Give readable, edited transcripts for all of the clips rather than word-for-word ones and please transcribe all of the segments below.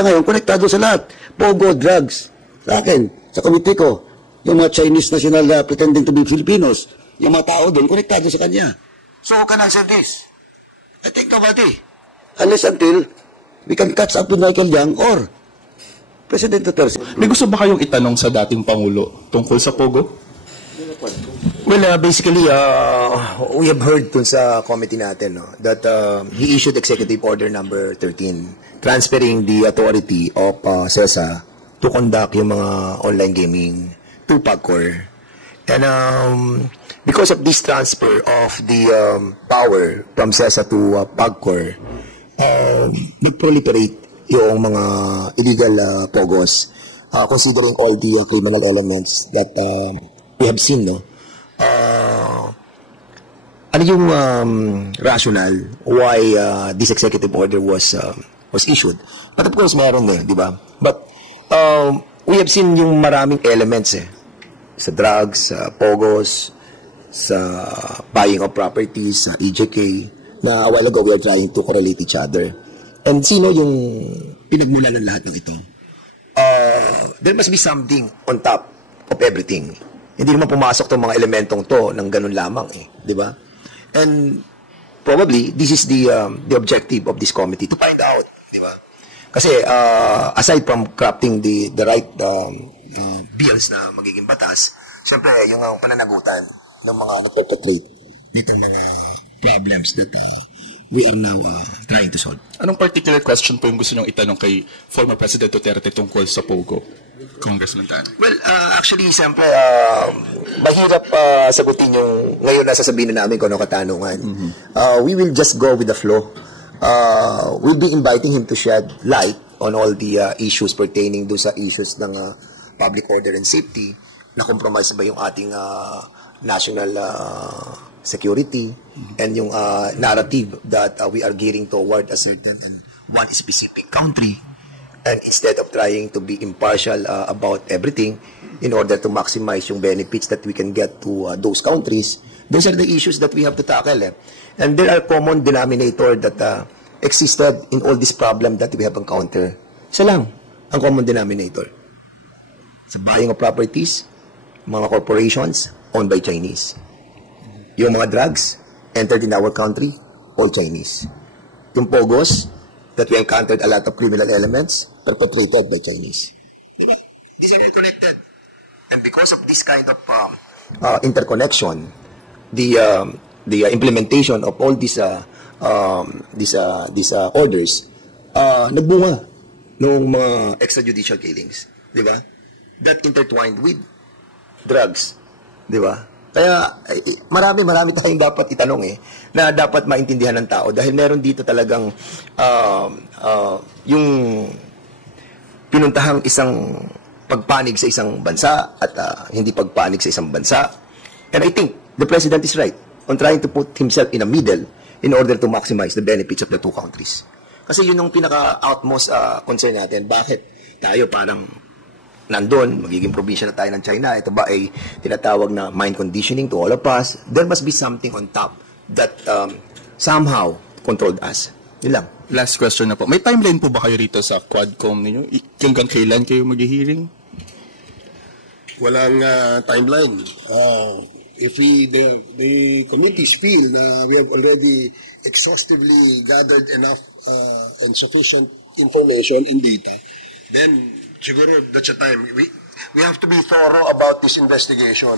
media ngayon, konektado sa lahat. Pogo, drugs. Sa akin, sa committee ko, yung mga Chinese national pretending to be Filipinos, yung mga tao doon, konektado sa kanya. So, who can answer this? I think nobody. Unless until we can catch up with Michael Yang or President Duterte. May gusto ba kayong itanong sa dating Pangulo tungkol sa Pogo? Well, basically, we have heard dun sa committee natin that he issued Executive Order number 13 transferring the authority of CESA to conduct yung mga online gaming to PAGCOR. And because of this transfer of the power from CESA to PAGCOR, nag-proliferate yung mga illegal POGOs, considering all the criminal elements that we have seen, no? Ano yung rationale why this executive order was issued? But of course, meron di ba? But we have seen yung maraming elements sa drugs, sa POGOs, sa buying of properties, sa EJK, na a while ago we are trying to correlate each other. And sino yung pinagmulan ng lahat ng ito? There must be something on top of everything. Hindi naman pumasok tong mga elementong to ng ganun lamang di ba? And probably this is the objective of this committee to find out, di ba? Kasi aside from crafting the right bills na magiging batas, siyempre yung pananagutan ng mga nagperpetrate nitong mga problems that we are now trying to solve. Anong particular question po yung gusto nyong itanong kay former President Duterte tungkol sa Pogo, Congressman Tan? Well, actually, siyempre, mahirap sagutin yung ngayon na sasabihin na namin kung ano katanungan. We will just go with the flow. We'll be inviting him to shed light on all the issues pertaining do sa issues ng public order and safety, na compromise ba yung ating national security, and yung narrative that we are gearing toward a certain and one specific country, and instead of trying to be impartial about everything in order to maximize yung benefits that we can get to those countries, those are the issues that we have to tackle. And there are common denominator that existed in all this problem that we have encountered. Isa lang ang common denominator. Sa buying of properties, mga corporations owned by Chinese. Yung mga drugs entered in our country, all Chinese. Yung POGOs, that we encountered a lot of criminal elements perpetrated by Chinese. Diba? These are all connected. And because of this kind of interconnection, the implementation of all these orders, nagbunga ng mga extrajudicial killings. Diba? That intertwined with drugs. Diba? Kaya marami tayong dapat itanong na dapat maintindihan ng tao dahil meron dito talagang yung pinuntahang isang pagpanig sa isang bansa at hindi pagpanig sa isang bansa. And I think the President is right on trying to put himself in a middle in order to maximize the benefits of the two countries. Kasi yun yung pinaka-outmost concern natin. Bakit tayo parang nandun, magiging probinsya na tayo ng China, ito ba ay tinatawag na mind conditioning to all of us? There must be something on top that somehow controlled us. Yun lang. Last question na po. May timeline po ba kayo rito sa Quadcom ninyo? Hanggang kailan kayo mag-hearing? Walang timeline. If the committees feel na we have already exhaustively gathered enough and sufficient information and data, then siguro that's a time. We have to be thorough about this investigation.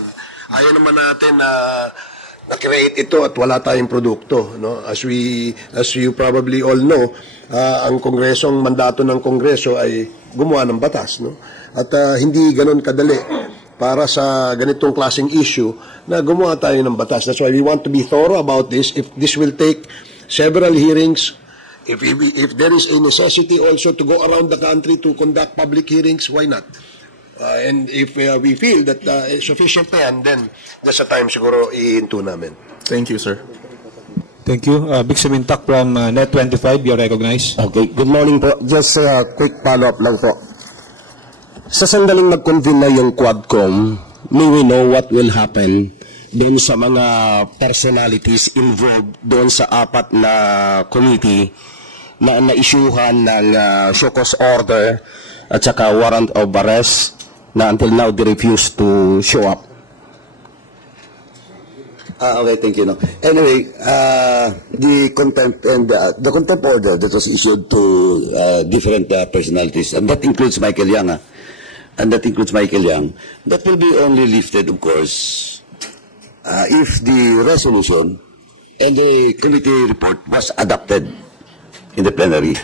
Ayaw naman natin na-create ito at wala tayong produkto. No? As you probably all know, ang Kongresong mandato ng Kongreso ay gumawa ng batas. No? At hindi ganun kadali para sa ganitong klaseng issue na gumawa tayo ng batas. That's why we want to be thorough about this. If this will take several hearings, if there is a necessity also to go around the country to conduct public hearings, why not? And if we feel that sufficient na yan, then that's a time siguro ihinto namin. Thank you, sir. Thank you. Big Simintak from Net25, you're recognized. Okay, good morning po. Just a quick follow-up lang po. Sa sandaling mag-convene na yung Quadcom, may we know what will happen doon sa mga personalities involved doon sa apat na committee na na-issuehan ng show cause order at saka warrant of arrest na until now they refuse to show up. Okay, thank you. No. Anyway, the contempt and the contempt order that was issued to different personalities, and that includes Michael Yang, that will be only lifted, of course, if the resolution and the committee report was adopted in the plenary.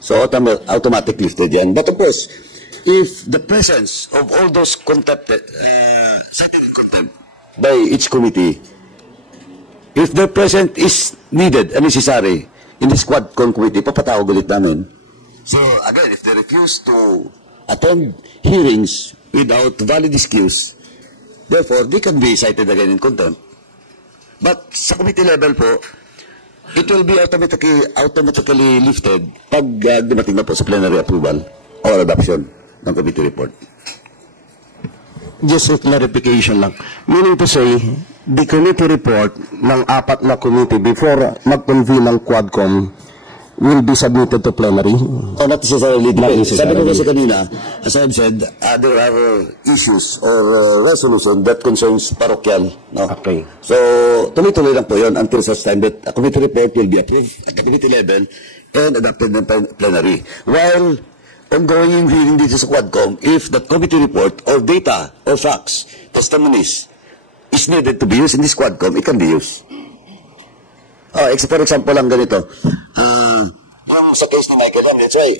So automatic lifted yan. But of course, if the presence of all those contempt, cited in contempt by each committee, if their presence is needed and necessary in the Quadcom committee, papatawag ulit namin. So again, if they refuse to attend hearings without valid excuse, therefore, they can be cited again in contempt. But sa committee level po, it will be automatically lifted pag dumating na po sa plenary approval or adoption ng committee report. Just a clarification lang. Meaning to say, the committee report ng 4 na committee before mag-convene ng Quadcom will be submitted to plenary? Or not necessarily. Not necessarily. Sabi ko kasi kanina, as I've said, there are issues or resolution that concerns parochial. No? Okay. So, tuloy-tuloy lang po yun until such time that a committee report will be approved at the committee level and adopted in plenary. While ongoing hearing dito sa Quadcom, if the committee report or data or facts, testimonies is needed to be used in this Quadcom, it can be used. For example lang ganito, sa case ni Michael Yang, that's why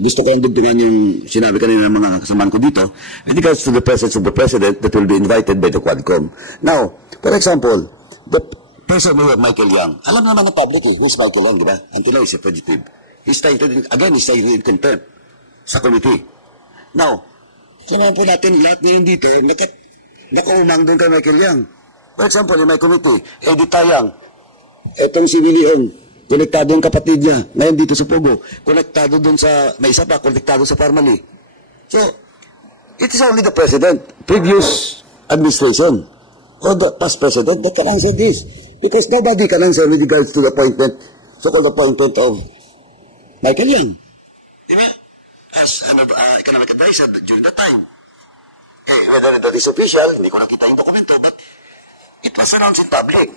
gusto ko lang dugtungan yung sinabi kanina ng mga kasamaan ko dito with regards to the presence of the President that will be invited by the Quadcom. Now, for example, the person with Michael Yang, alam naman ng public who's Michael Yang, di ba? Until now, he's a fugitive. He's cited in contempt sa committee. Now, sinabi po natin lahat ngayon dito, nakaumang doon kay Michael Yang. For example, in my committee, Edith Tayang, etong si Willie Ong, konektado ang kapatid niya, ngayon dito sa Pogo, konektado doon sa, may isa pa, konektado sa Parmali. So, it is only the President, previous administration, or the past President that can answer this. Because nobody can answer with regards to the appointment, so-called appointment of Michael Yang. Diba? As an economic advisor during that time. Whether that is official, hindi ko nakita yung dokumento, but it was announced in public.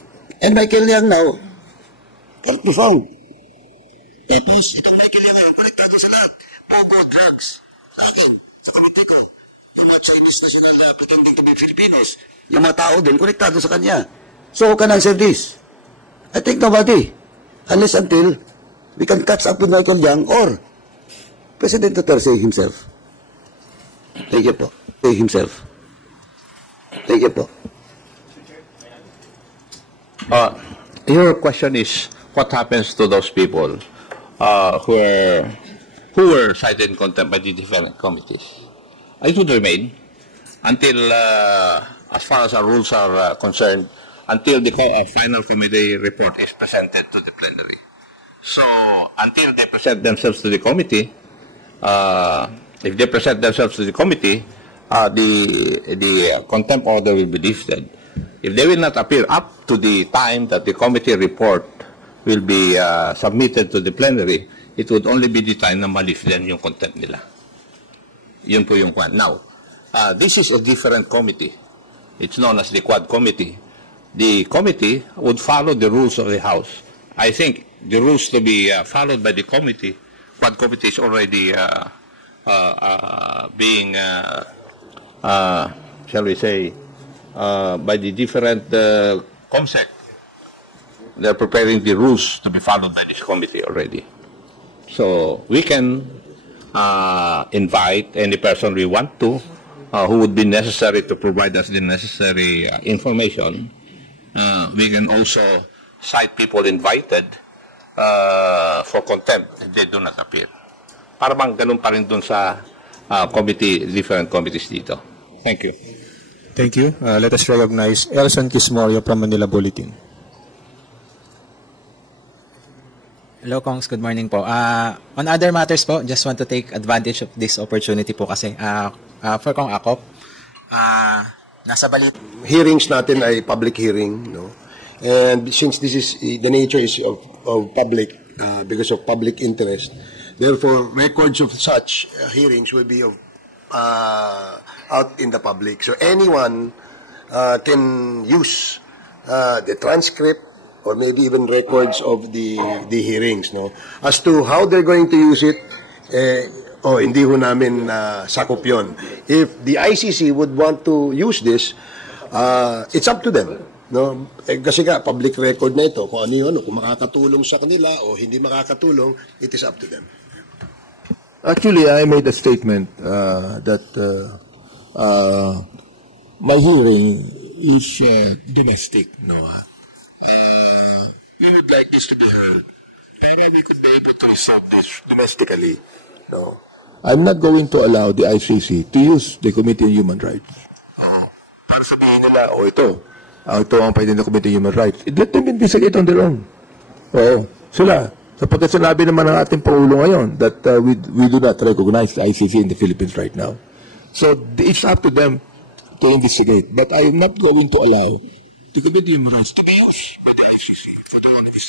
And Michael Yang now can't be found. Tapos, itong Michael Yang ang konektado sa lahat. Pogo drugs. Akin, sa komite ko. Yung mga Chinese national na pretending to be Filipinos. Yung mga tao doon, konektado sa kanya. So, who can answer this? I think nobody. Unless until we can catch up with Michael Yang or President Duterte himself. Thank you po. Himself. Thank you po. Your question is, what happens to those people who were cited in contempt by the different committees? It would remain until, as far as our rules are concerned, until the final committee report is presented to the plenary. So, until they present themselves to the committee, if they present themselves to the committee, the contempt order will be lifted. If they will not appear up to the time that the committee report will be submitted to the plenary, it would only be the time na ma-lift din yung contempt nila. Yun po yung kwan. Now, this is a different committee. It's known as the Quad Committee. The committee would follow the rules of the House. I think the rules to be followed by the committee, Quad Committee is already being, shall we say, by the different COMSEC. They're preparing the rules to be followed by this committee already. So we can invite any person we want to, who would be necessary to provide us the necessary information. We can also cite people invited for contempt if they do not appear. Para bang ganun pa rin dun sa committee, different committees dito. Thank you. Thank you. Let us recognize Elson Quismorio from Manila Bulletin. Hello, Kongs. Good morning po. On other matters po, just want to take advantage of this opportunity po kasi for Kong Akop, nasa balit. Hearings natin ay public hearing, no? And since this is the nature is of public because of public interest. Therefore, records of such hearings will be out in the public. So anyone can use the transcript or maybe even records of the hearings. No? As to how they're going to use it, hindi ho namin sakop yun. If the ICC would want to use this, it's up to them. No? Kasi nga, public record na ito, kung ano yun, kung makakatulong sa kanila o hindi makakatulong, it is up to them. Actually, I made a statement that my hearing is domestic. No, we would like this to be heard. Maybe we could be able to resolve this domestically. No, I'm not going to allow the ICC to use the Committee on Human Rights. Para sabihin nila, ito ang pwede ng Committee on Human Rights. Let them investigate on their own. Sila. Sapagkat sinabi naman ng ating Pangulo ngayon that we do not recognize the ICC in the Philippines right now. So it's up to them to investigate. But I am not going to allow the Committee on Human Rights to be used by the ICC for their own investigation.